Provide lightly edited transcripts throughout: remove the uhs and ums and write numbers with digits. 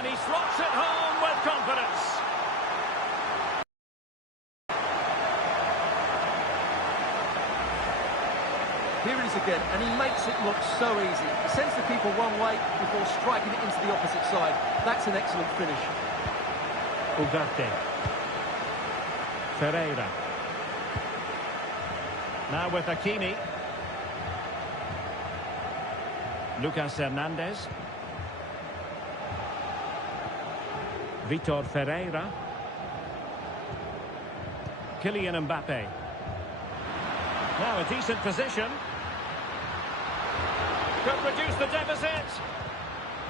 And he slots it home with confidence. Here it is again, and he makes it look so easy. He sends the keeper one way before striking it into the opposite side. That's an excellent finish. Ugarte. Ferreira. Now with Hakimi. Lucas Hernandez. Vitor Ferreira. Kylian Mbappe. Now a decent position. Could reduce the deficit.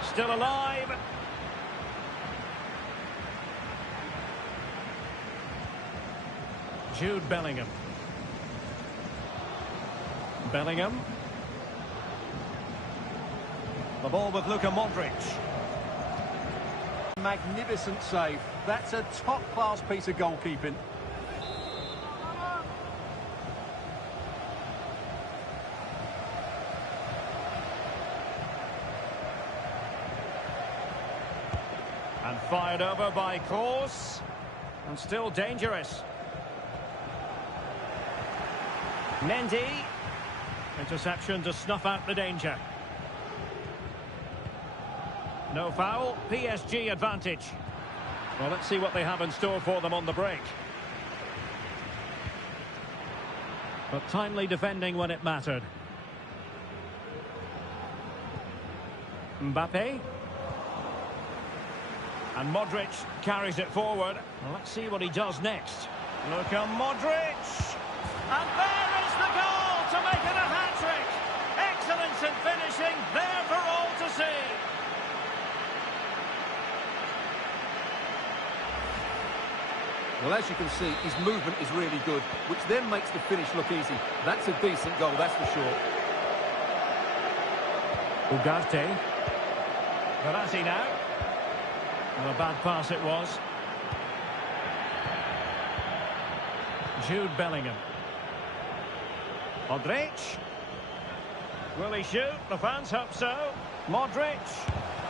Still alive. Jude Bellingham. Bellingham. The ball with Luka Modric. Magnificent save. That's a top-class piece of goalkeeping. And fired over by Kroos. And still dangerous. Mendy. Interception to snuff out the danger. No foul. PSG advantage. Well, let's see what they have in store for them on the break. But timely defending when it mattered. Mbappe. And Modric carries it forward. Well, let's see what he does next. Luka Modric. And there is the goal to make it a hat-trick. Excellence in finishing, there for all to see. Well, as you can see, his movement is really good, which then makes the finish look easy. That's a decent goal, that's for sure. Ugarte. Verratti now. Well, a bad pass it was. Jude Bellingham. Modric. Will he shoot? The fans hope so. Modric.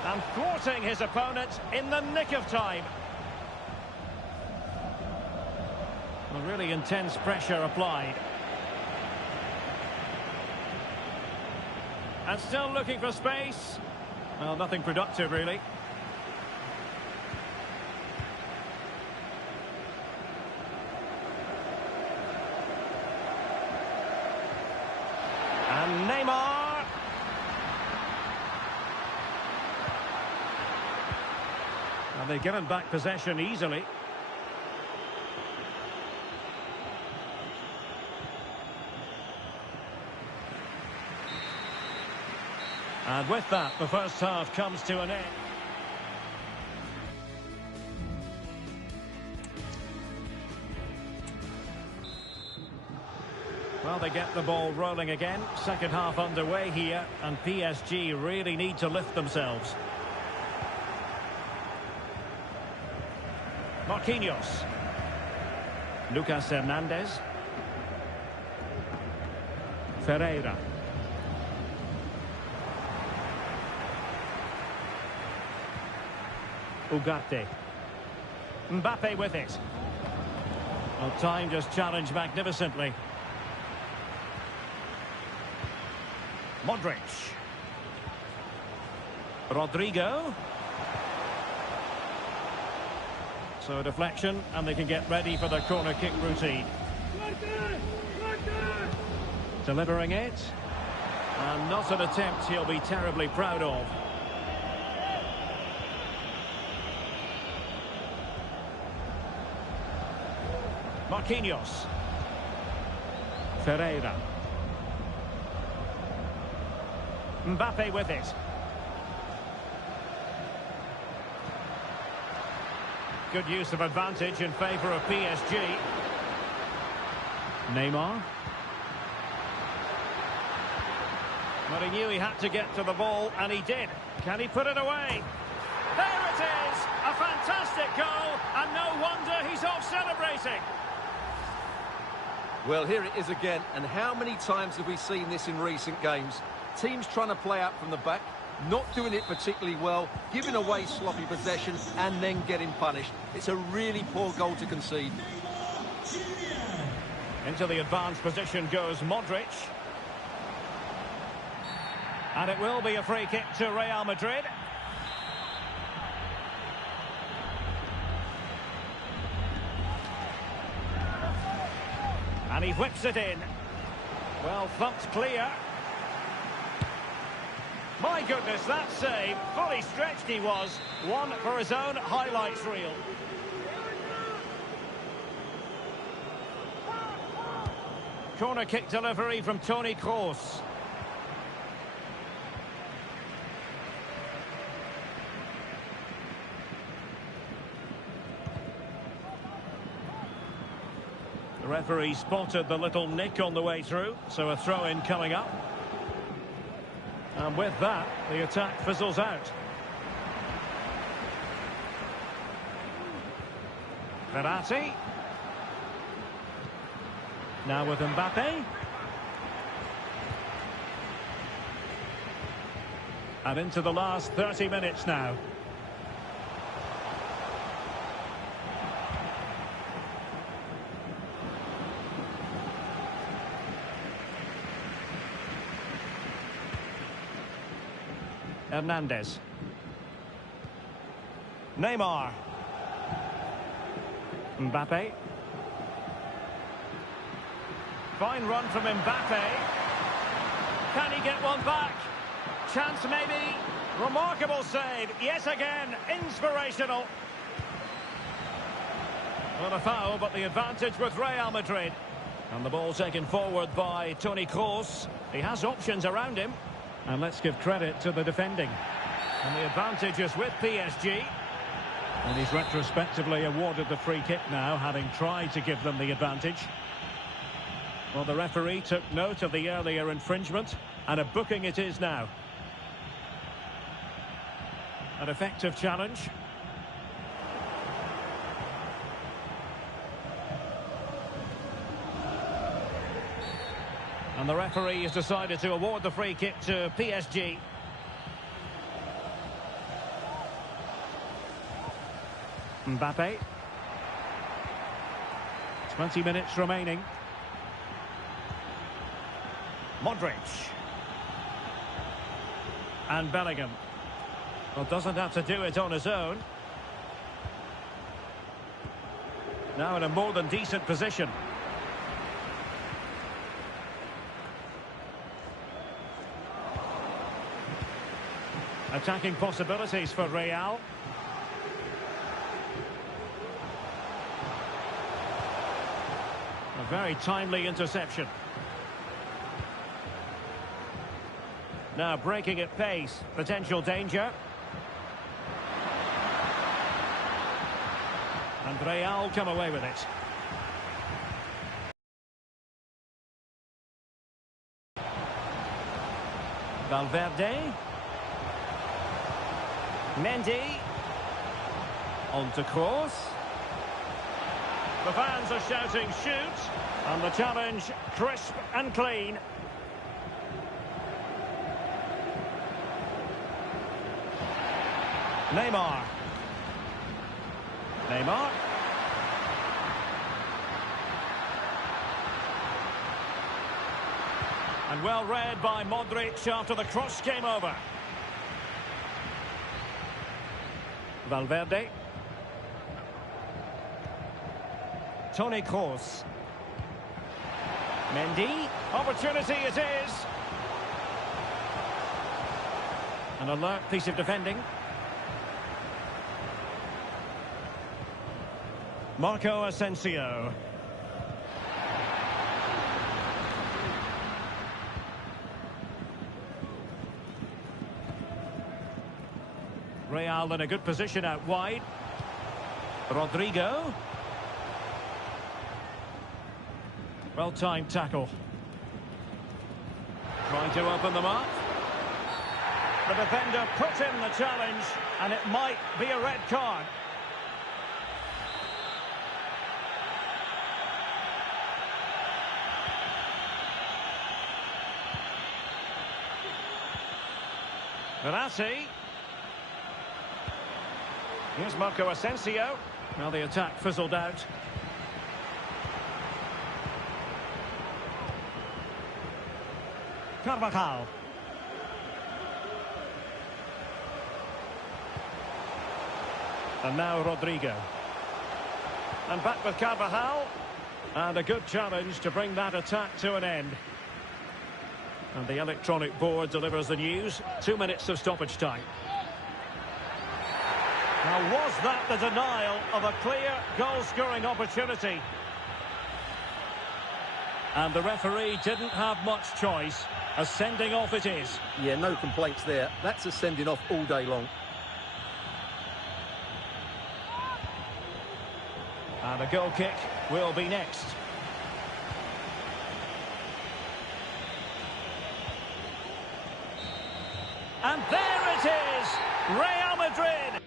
And thwarting his opponent in the nick of time. A really intense pressure applied. And still looking for space. Well, nothing productive, really. And Neymar. And they've given back possession easily. And with that, the first half comes to an end. Well, they get the ball rolling again. Second half underway here, and PSG really need to lift themselves. Marquinhos. Lucas Hernandez. Ferreira. Ugarte. Mbappe with it. Well, time just challenged magnificently. Modric. Rodrigo. So deflection, and they can get ready for the corner kick routine. Delivering it. And not an attempt he'll be terribly proud of. Marquinhos. Ferreira. Mbappe with it. Good use of advantage in favour of PSG. Neymar. But he knew he had to get to the ball, and he did. Can he put it away? There it is! A fantastic goal, and no wonder he's off celebrating. Well, here it is again, and how many times have we seen this in recent games? Teams trying to play out from the back, not doing it particularly well, giving away sloppy possession and then getting punished. It's a really poor goal to concede. Into the advanced position goes Modric. And it will be a free kick to Real Madrid. And he whips it in. Well thumped clear. My goodness, that save. Fully stretched he was. One for his own highlights reel. Corner kick delivery from Toni Kroos. The referee spotted the little nick on the way through, so a throw-in coming up. And with that, the attack fizzles out. Verratti. Now with Mbappe. And into the last 30 minutes now. Hernandez. Neymar. Mbappe. Fine run from Mbappe. Can he get one back? Chance maybe. Remarkable save. Yes, again. Inspirational. Well, a foul, but the advantage with Real Madrid. And the ball taken forward by Toni Kroos. He has options around him. And let's give credit to the defending. And the advantage is with PSG. And he's retrospectively awarded the free kick now, having tried to give them the advantage. Well, the referee took note of the earlier infringement, and a booking it is now. An effective challenge. And the referee has decided to award the free kick to PSG. Mbappe. 20 minutes remaining. Modric. And Bellingham. Well, doesn't have to do it on his own. Now in a more than decent position. Attacking possibilities for Real. A very timely interception. Now breaking at pace. Potential danger. And Real come away with it. Valverde. Mendy. On to Kroos. The fans are shouting shoot. And the challenge crisp and clean. Neymar. Neymar. And well read by Modric after the cross came over. Valverde. Toni Kroos. Mendy. Opportunity it is. An alert piece of defending. Marco Asensio. Real in a good position out wide. Rodrigo. Well-timed tackle. Trying to open them up. The defender put in the challenge, and it might be a red card. Verratti. Here's Marco Asensio. Well, the attack fizzled out. Carvajal. And now Rodrigo. And back with Carvajal. And a good challenge to bring that attack to an end. And the electronic board delivers the news. 2 minutes of stoppage time. Now, was that the denial of a clear goal-scoring opportunity? And the referee didn't have much choice. A sending off it is. Yeah, no complaints there. That's a sending off all day long. And a goal kick will be next. And there it is! Real Madrid!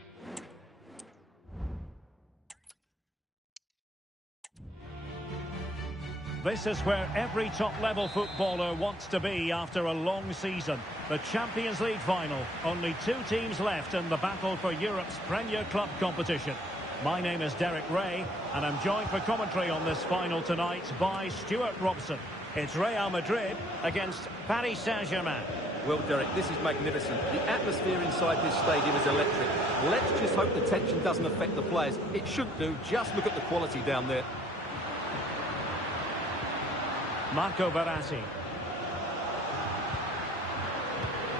This is where every top-level footballer wants to be after a long season. The Champions League final. Only 2 teams left in the battle for Europe's Premier Club competition. My name is Derek Ray, and I'm joined for commentary on this final tonight by Stuart Robson. It's Real Madrid against Paris Saint-Germain. Well, Derek, this is magnificent. The atmosphere inside this stadium is electric. Let's just hope the tension doesn't affect the players. It should do. Just look at the quality down there. Marco Verratti.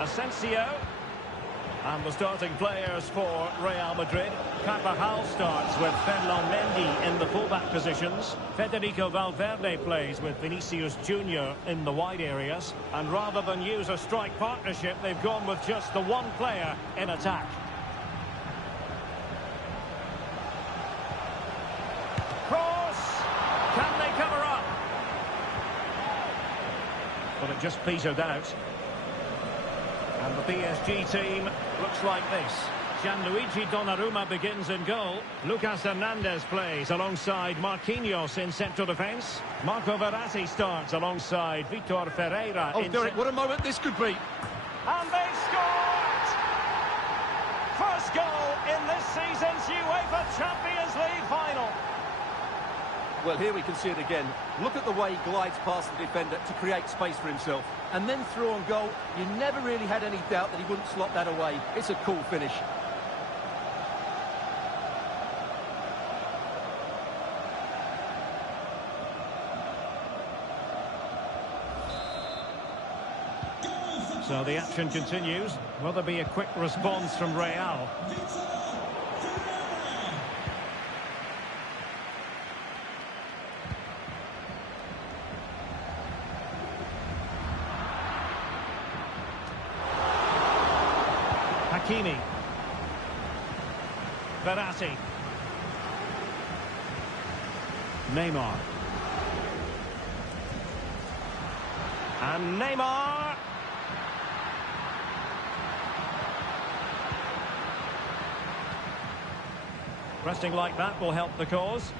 Asensio. And the starting players for Real Madrid. Carvajal starts with Ferland Mendy in the fullback positions. Federico Valverde plays with Vinicius Junior in the wide areas. And rather than use a strike partnership, they've gone with just the one player in attack. Cross! Can they cover up? But it just petered out. And the PSG team looks like this. Gianluigi Donnarumma begins in goal. Lucas Hernandez plays alongside Marquinhos in central defence. Marco Verratti starts alongside Vitor Ferreira. Oh, Derek, what a moment this could be. And they've scored! First goal in this season's UEFA Champions League final. Well, here we can see it again. Look at the way he glides past the defender to create space for himself. And then through on goal, you never really had any doubt that he wouldn't slot that away. It's a cool finish. So the action continues. Will there be a quick response from Real? Hakimi. Verratti. Neymar. And Neymar. Resting like that will help the cause.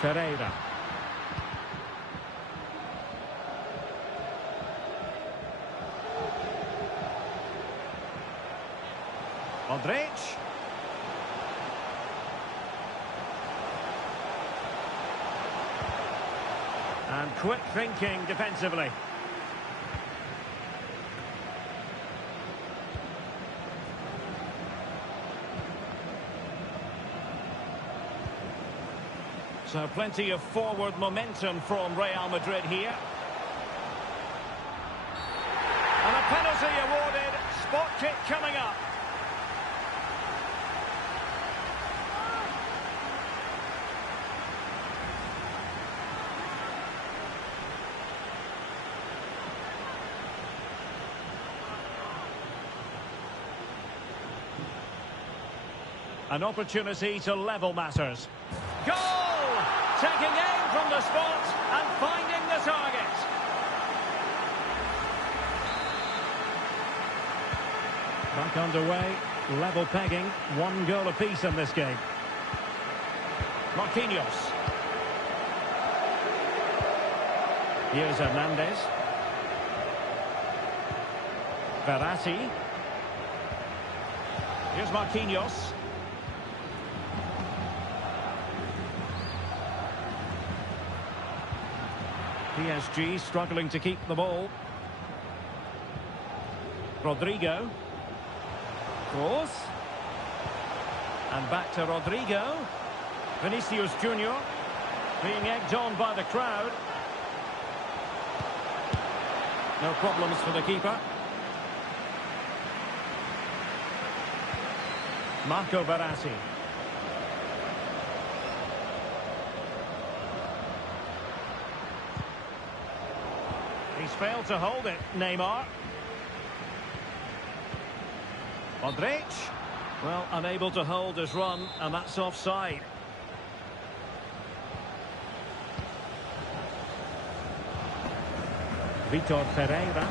Ferreira. Modric. And quick thinking defensively. So plenty of forward momentum from Real Madrid here. And a penalty awarded. Spot kick coming up. An opportunity to level matters. Goal! Taking aim from the spot and finding the target. Back underway, level pegging, 1 goal apiece in this game. Marquinhos. Here's Hernandez. Verratti. Here's Marquinhos. PSG struggling to keep the ball. Rodrigo. Cross. And back to Rodrigo. Vinicius Junior being egged on by the crowd. No problems for the keeper. Marco Verratti. He's failed to hold it, Neymar. Modric. Well, unable to hold his run, and that's offside. Vitor Pereira.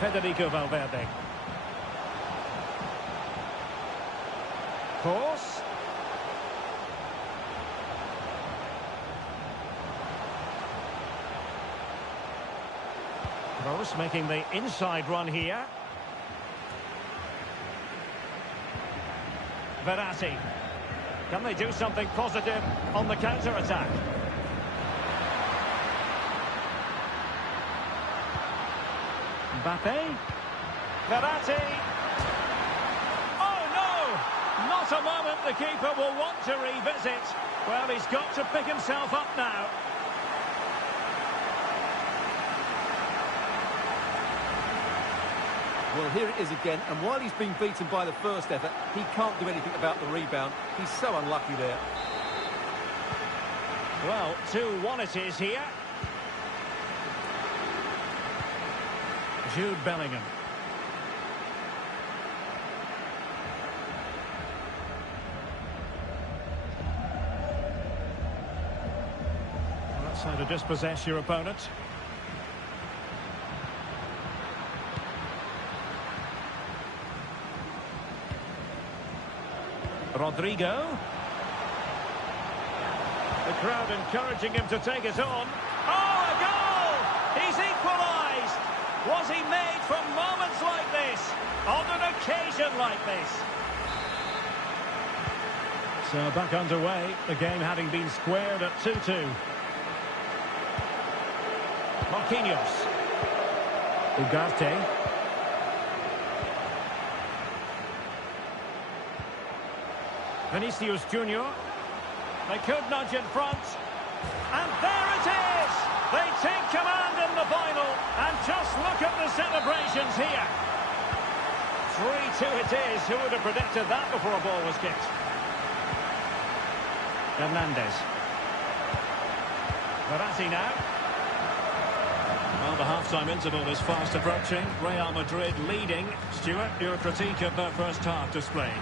Federico Valverde. Cross. Kroos making the inside run here. Verratti. Can they do something positive on the counter-attack? Mbappe. Verratti. Oh no! Not a moment the keeper will want to revisit. Well, he's got to pick himself up now. Well, here it is again, and while he's been beaten by the first effort, he can't do anything about the rebound. He's so unlucky there. Well, 2-1 it is here. Jude Bellingham. Well, that's how to dispossess your opponent. Rodrigo. The crowd encouraging him to take it on. Oh, a goal! He's equalised! Was he made for moments like this? On an occasion like this? So back underway, the game having been squared at 2-2. Marquinhos. Ugarte. Vinicius Junior. They could nudge in front. And there it is! They take command in the final. And just look at the celebrations here. 3-2 it is. Who would have predicted that before a ball was kicked? Hernandez. Verratti now. Well, the half-time interval is fast approaching. Real Madrid leading. Stuart, your critique of their first half display.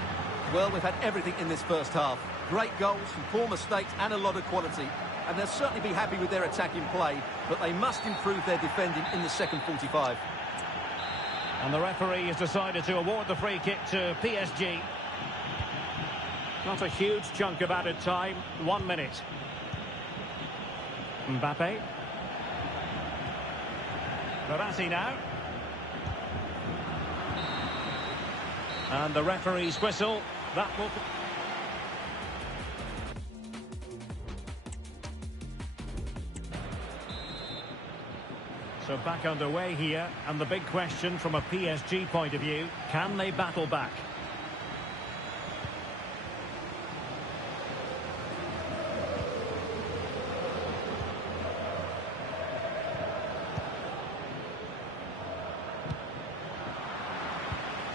Well, we've had everything in this first half. Great goals, some poor mistakes and a lot of quality. And they'll certainly be happy with their attacking play, but they must improve their defending in the second 45. And the referee has decided to award the free kick to PSG. Not a huge chunk of added time, 1 minute. Mbappe. Verratti now. And the referee's whistle. That will... So back underway here, and the big question from a PSG point of view, can they battle back?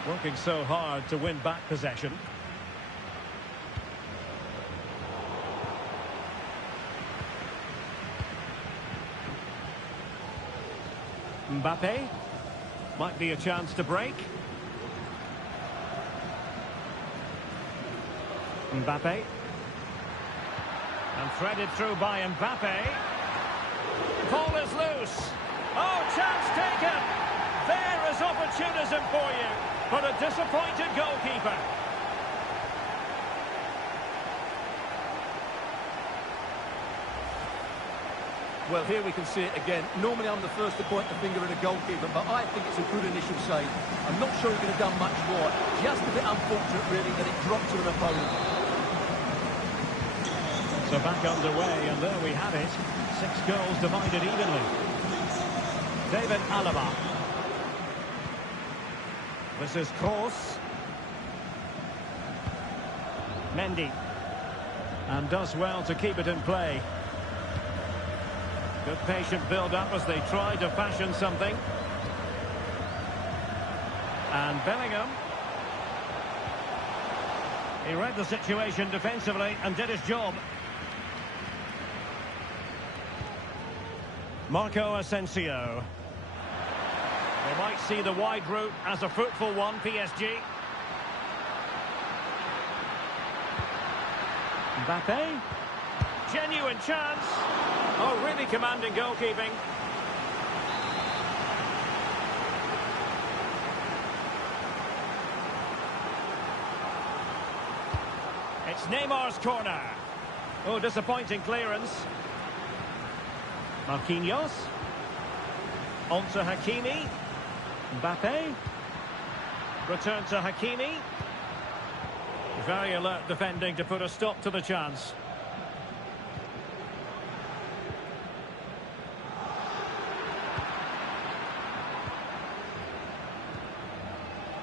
Working so hard to win back possession. Mbappe. Might be a chance to break. Mbappe. And threaded through by Mbappe. Ball is loose. Oh, chance taken. There is opportunism for you. but a disappointed goalkeeper. Well, here we can see it again. Normally I'm the first to point the finger at a goalkeeper, but I think it's a good initial save. I'm not sure he could have done much more. Just a bit unfortunate, really, that it dropped to an opponent. So back underway, and there we have it. 6 goals divided evenly. David Alaba. This is Kroos. Mendy. And does well to keep it in play. Good patient build-up as they try to fashion something. And Bellingham. He read the situation defensively and did his job. Marco Asensio. They might see the wide route as a fruitful one, PSG. Mbappe. Genuine chance. Oh, really commanding goalkeeping. It's Neymar's corner. Oh, disappointing clearance. Marquinhos. On to Hakimi. Mbappe. Return to Hakimi. Very alert defending to put a stop to the chance.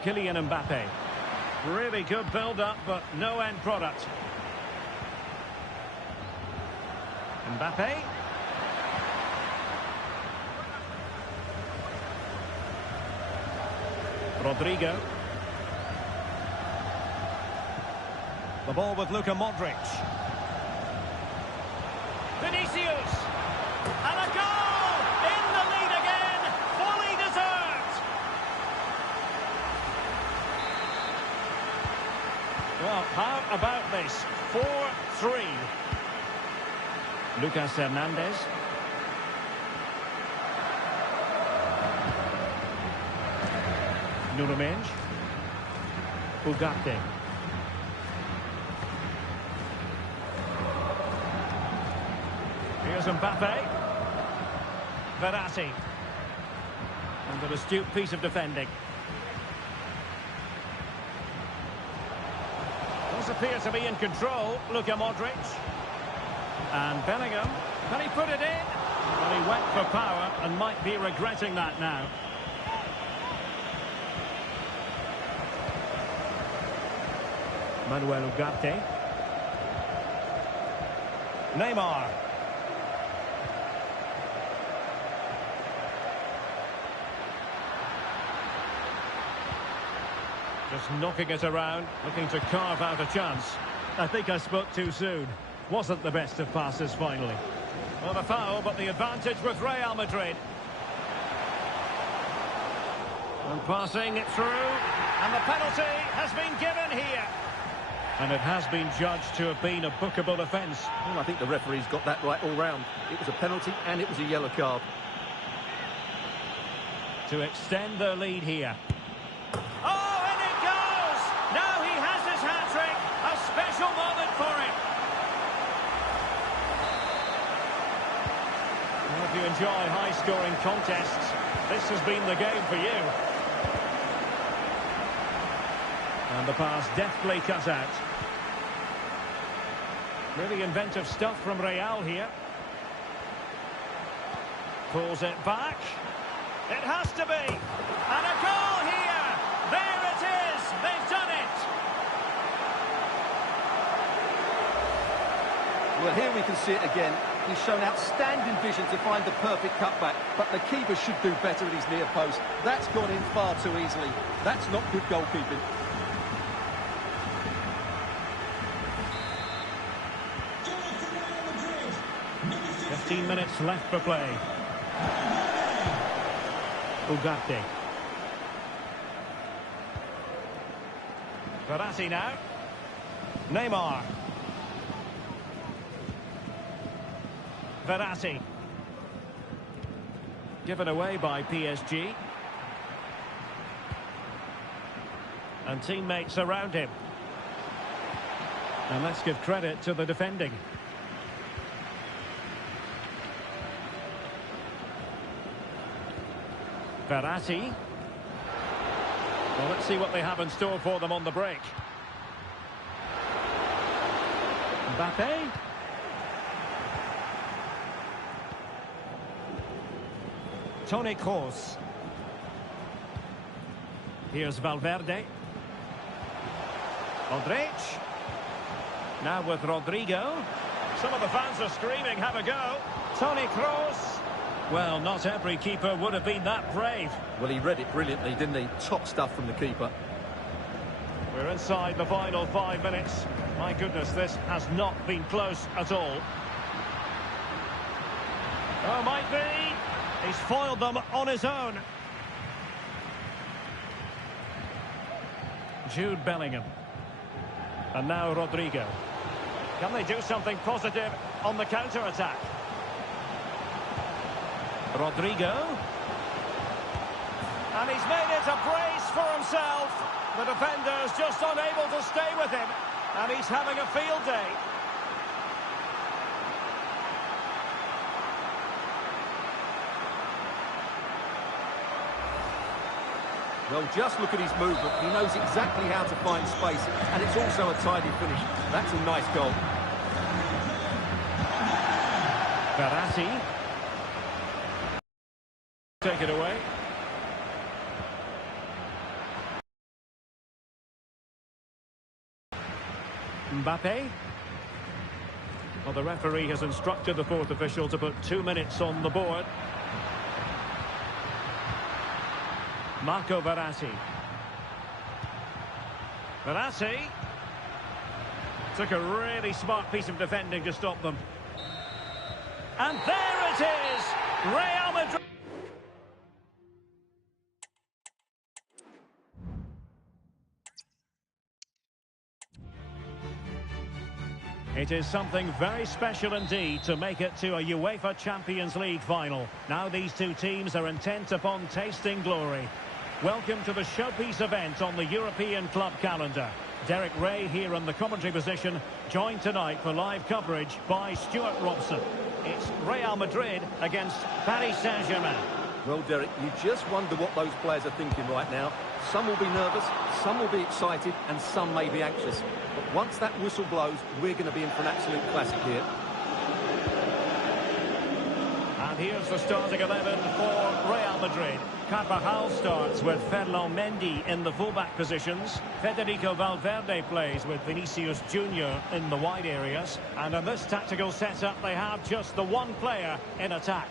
Kylian Mbappe. Really good build-up, but no end product. Mbappe. Rodrigo. The ball with Luka Modric. Vinicius. And a goal! In the lead again! Fully deserved! Well, how about this? 4-3. Lucas Hernandez. Nuno Mendes. Ugarte. Here's Mbappe. Verratti. And an astute piece of defending. Does appear to be in control, Luka Modric. And Bellingham. Can he put it in? Well, he went for power and might be regretting that now. Manuel Ugarte. Neymar. Just knocking it around, looking to carve out a chance. I think I spoke too soon. Wasn't the best of passes finally. Well, a foul, but the advantage with Real Madrid. And passing it through, and the penalty has been given here. And it has been judged to have been a bookable offence. Well, I think the referee's got that right all round. It was a penalty and it was a yellow card. To extend their lead here. Oh, and it goes! Now he has his hat-trick. A special moment for him. Well, if you enjoy high-scoring contests, this has been the game for you. And the pass deftly cut out. Really inventive stuff from Real here. Pulls it back. It has to be. And a goal here. There it is. They've done it. Well, here we can see it again. He's shown outstanding vision to find the perfect cutback, but the keeper should do better at his near post. That's gone in far too easily. That's not good goalkeeping. 15 minutes left for play. Ugarte. Verratti now. Neymar. Verratti. Given away by PSG. And teammates around him. And let's give credit to the defending. Verratti. Well, let's see what they have in store for them on the break. Mbappe. Toni Kroos. Here's Valverde. Modric. Now with Rodrigo. Some of the fans are screaming, have a go. Toni Kroos. Well, not every keeper would have been that brave. Well, he read it brilliantly, didn't he? Top stuff from the keeper. We're inside the final 5 minutes. My goodness, this has not been close at all. Oh, might be. He's foiled them on his own. Jude Bellingham. And now Rodrigo. Can they do something positive on the counter-attack? Rodrigo. And he's made it a brace for himself. The defender's just unable to stay with him. And he's having a field day. Well, just look at his movement. He knows exactly how to find space. And it's also a tidy finish. That's a nice goal. Verratti. Take it away. Mbappe. Well, the referee has instructed the fourth official to put 2 minutes on the board. Marco Verratti. Verratti. Took a really smart piece of defending to stop them. And there it is! Real Madrid. It is something very special indeed to make it to a UEFA Champions League final. Now these two teams are intent upon tasting glory. Welcome to the showpiece event on the European club calendar. Derek Ray here in the commentary position, joined tonight for live coverage by Stuart Robson. It's Real Madrid against Paris Saint-Germain. Well, Derek, you just wonder what those players are thinking right now. Some will be nervous, some will be excited, and some may be anxious. But once that whistle blows, we're going to be in for an absolute classic here. And here's the starting 11 for Real Madrid. Carvajal starts with Ferland Mendy in the fullback positions. Federico Valverde plays with Vinicius Junior in the wide areas. And in this tactical setup, they have just the one player in attack.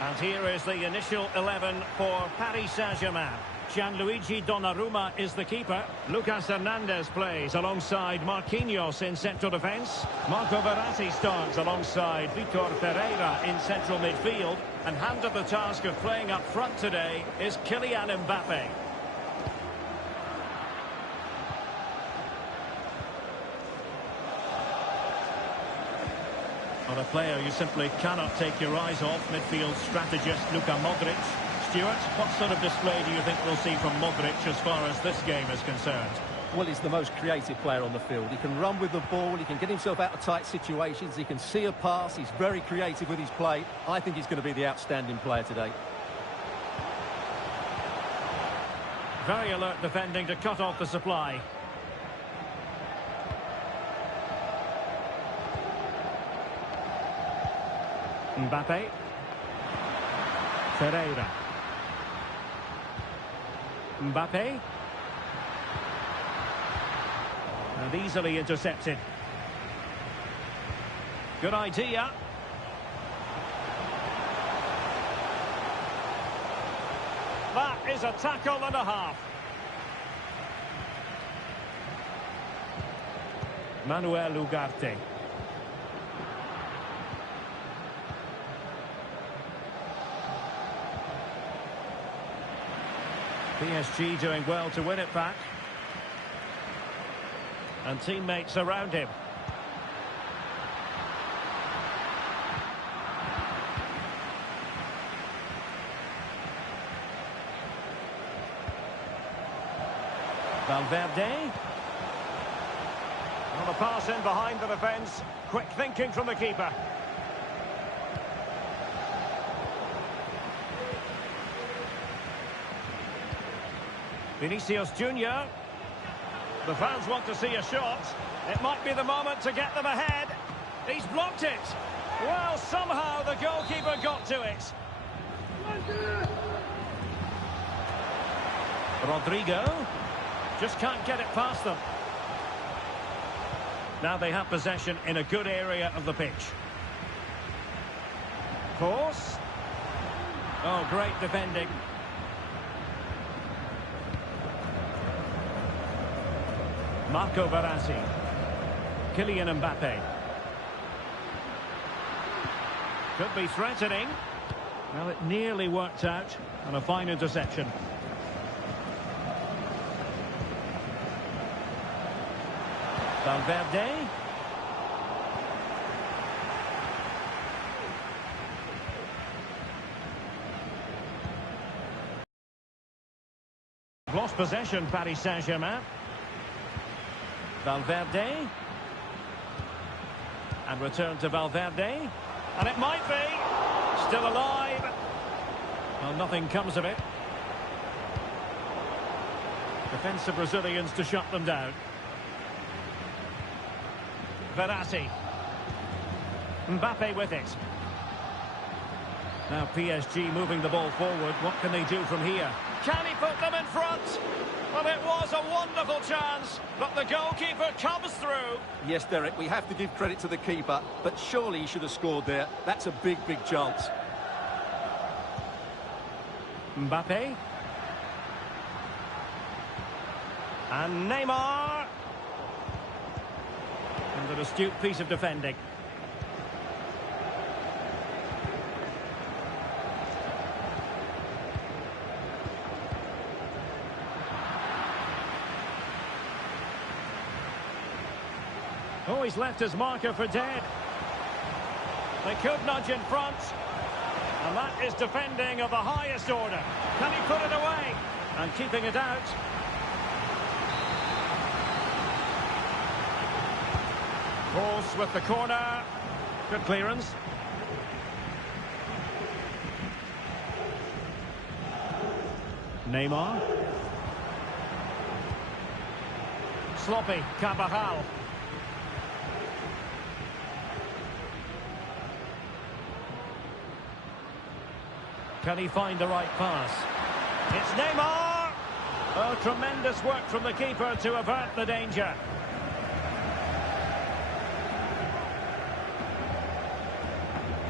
And here is the initial 11 for Paris Saint-Germain. Gianluigi Donnarumma is the keeper. Lucas Hernandez plays alongside Marquinhos in central defence. Marco Verratti starts alongside Vitor Pereira in central midfield. And handed the task of playing up front today is Kylian Mbappe. Well, a player you simply cannot take your eyes off, midfield strategist Luka Modric. Stuart, what sort of display do you think we'll see from Modric as far as this game is concerned? Well, he's the most creative player on the field. He can run with the ball, he can get himself out of tight situations, he can see a pass, he's very creative with his play. I think he's going to be the outstanding player today. Very alert defending to cut off the supply. Mbappe. Pereira. Mbappe. And easily intercepted. Good idea. That is a tackle and a half. Manuel Ugarte. PSG doing well to win it back. And teammates around him. Valverde. Well, the pass in behind the defence. Quick thinking from the keeper. Vinicius Junior. The fans want to see a shot. It might be the moment to get them ahead. He's blocked it. Well, somehow the goalkeeper got to it. Rodrigo. Just can't get it past them. Now they have possession in a good area of the pitch. Force. Oh, great defending. Marco Verratti. Kylian Mbappe. Could be threatening. Well, it nearly worked out. And a fine interception. Valverde. Lost possession, Paris Saint-Germain. Valverde. And return to Valverde. And it might be. Still alive. Well, nothing comes of it. Defensive Brazilians to shut them down. Verratti. Mbappe with it. Now PSG moving the ball forward. What can they do from here? Can he put them in front? Well, it was a wonderful chance, but the goalkeeper comes through. Yes, Derek, we have to give credit to the keeper, but surely he should have scored there. That's a big, big chance. Mbappe. And Neymar. And an astute piece of defending. Oh, he's left his marker for dead. They could nudge in front. And that is defending of the highest order. Can he put it away? And keeping it out. Pulls with the corner. Good clearance. Neymar. Sloppy. Carvajal. Can he find the right pass? It's Neymar! Oh, tremendous work from the keeper to avert the danger.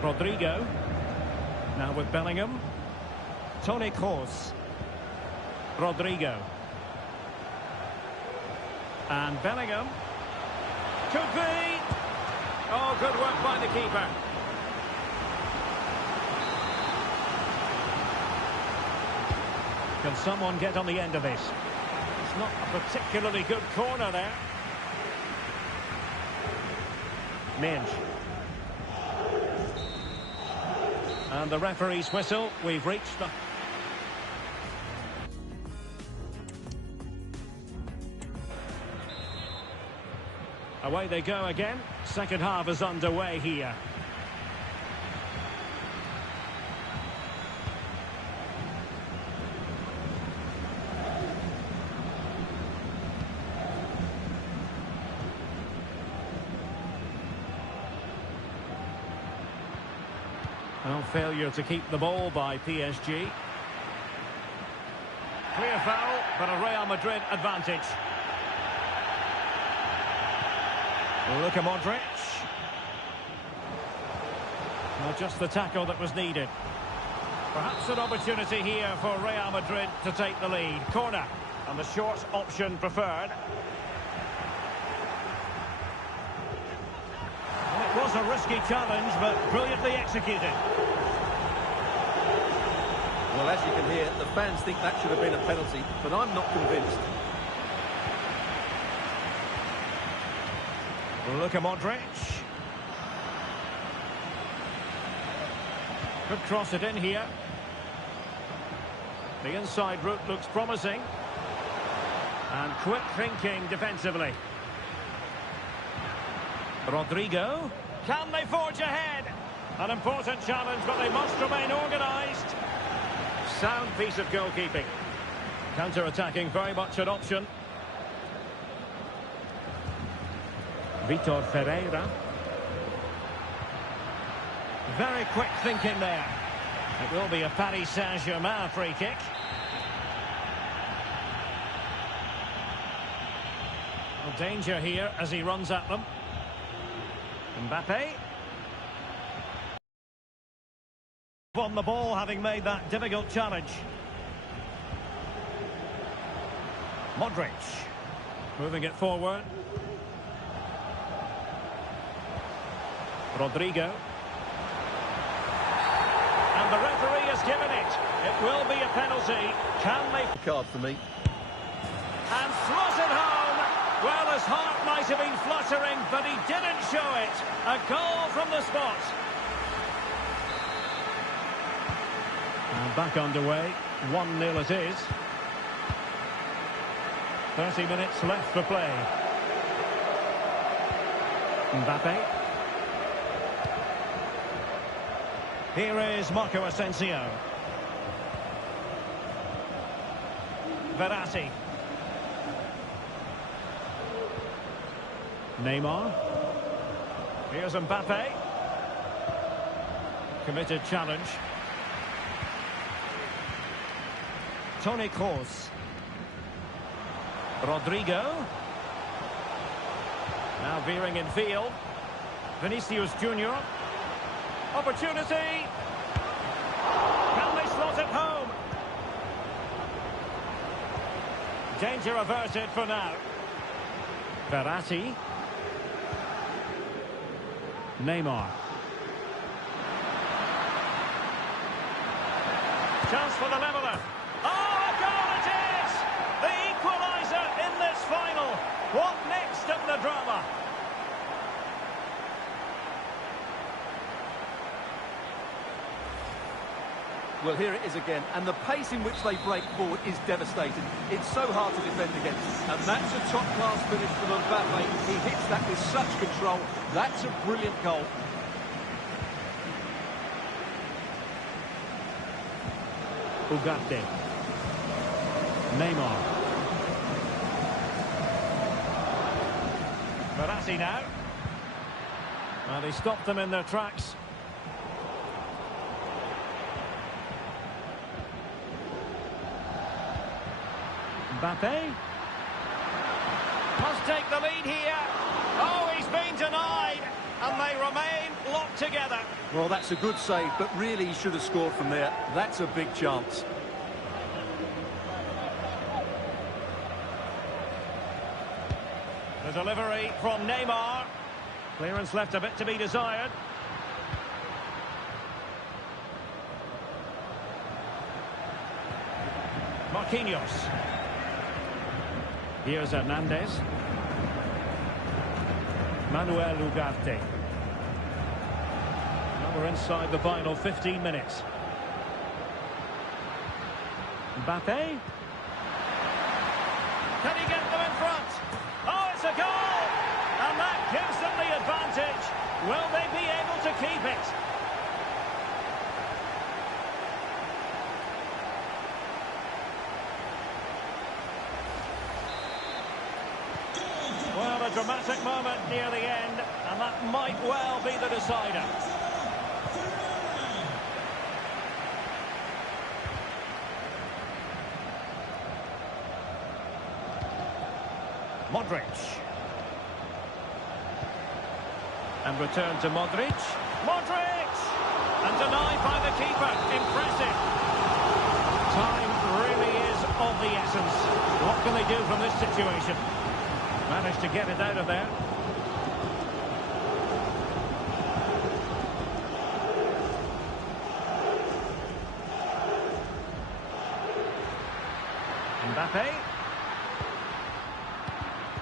Rodrigo. Now with Bellingham. Toni Kroos. Rodrigo. And Bellingham. Could be! Oh, good work by the keeper. Can someone get on the end of this? It's not a particularly good corner there. Minge. And the referee's whistle. We've reached the... Away they go again. Second half is underway here. No failure to keep the ball by PSG. Clear foul, but a Real Madrid advantage. Luka Modric. Well, just the tackle that was needed. Perhaps an opportunity here for Real Madrid to take the lead. Corner, and the short option preferred. It was a risky challenge, but brilliantly executed. Well, as you can hear, the fans think that should have been a penalty, but I'm not convinced. Luka Modric. Could cross it in here. The inside route looks promising. And quick thinking defensively. Rodrigo. Can they forge ahead? An important challenge, but they must remain organised. Sound piece of goalkeeping. Counter-attacking, very much an option. Vitor Ferreira. Very quick thinking there. It will be a Paris Saint-Germain free kick. Well, danger here as he runs at them. Mbappe. On the ball, having made that difficult challenge. Modric. Moving it forward. Rodrigo. And the referee has given it. It will be a penalty. Can they... Card for me. And slots it home. Well, his heart might have been fluttering, but he didn't show it. A goal from the spot. And back underway. 1-0 it is. 30 minutes left for play. Mbappe. Here is Marco Asensio. Verratti. Neymar. Here's Mbappe. Committed challenge. Toni Kroos. Rodrigo. Now veering in field. Vinicius Junior. Opportunity. Can they slot it home? Danger averted for now. Verratti. Neymar. Chance for the leveller. Oh, a goal it is! The equaliser in this final. What next in the drama? Well, here it is again, and the pace in which they break forward is devastating. It's so hard to defend against. And that's a top-class finish from Mbappe. He hits that with such control. That's a brilliant goal. Ugarte. Neymar. Verratti now. Well, he stopped them in their tracks. Mbappe. Must take the lead here. Oh, he's been denied. And they remain locked together. Well, that's a good save, but really he should have scored from there. That's a big chance. The delivery from Neymar. Clearance left a bit to be desired. Marquinhos. Here's Hernandez. Manuel Ugarte. Now we're inside the final 15 minutes. Mbappe. Can he get them in front? Oh, it's a goal! And that gives them the advantage. Will they be able to keep it? Well, a dramatic moment near the end, and that might well be the decider. Modric. And return to Modric. Modric! And denied by the keeper. Impressive. Time really is of the essence. What can they do from this situation? Managed to get it out of there. Mbappe.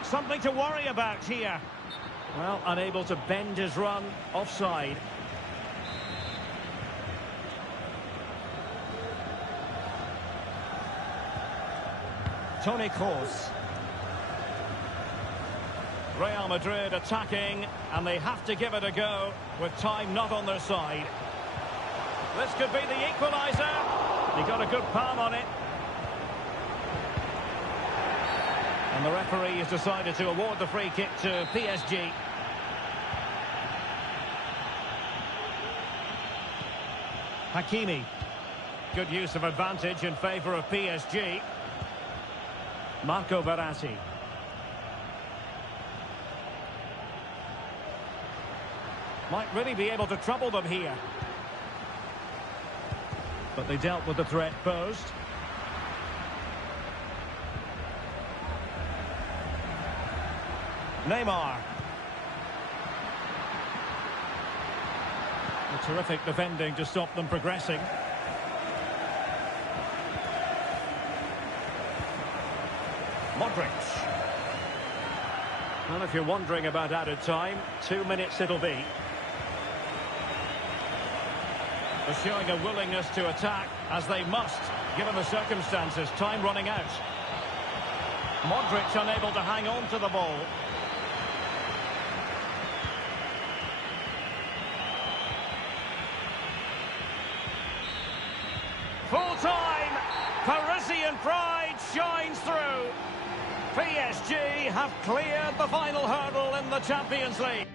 Something to worry about here. Well, unable to bend his run. Offside. Toni Kroos. Real Madrid attacking, and they have to give it a go with time not on their side. This could be the equaliser. He got a good palm on it. And the referee has decided to award the free kick to PSG. Hakimi. Good use of advantage in favour of PSG. Marco Verratti. Might really be able to trouble them here. But they dealt with the threat posed. Neymar. A terrific defending to stop them progressing. Modric. Well, if you're wondering about added time, 2 minutes it'll be. They're showing a willingness to attack, as they must, given the circumstances. Time running out. Modric unable to hang on to the ball. Full time. Parisian pride shines through. PSG have cleared the final hurdle in the Champions League.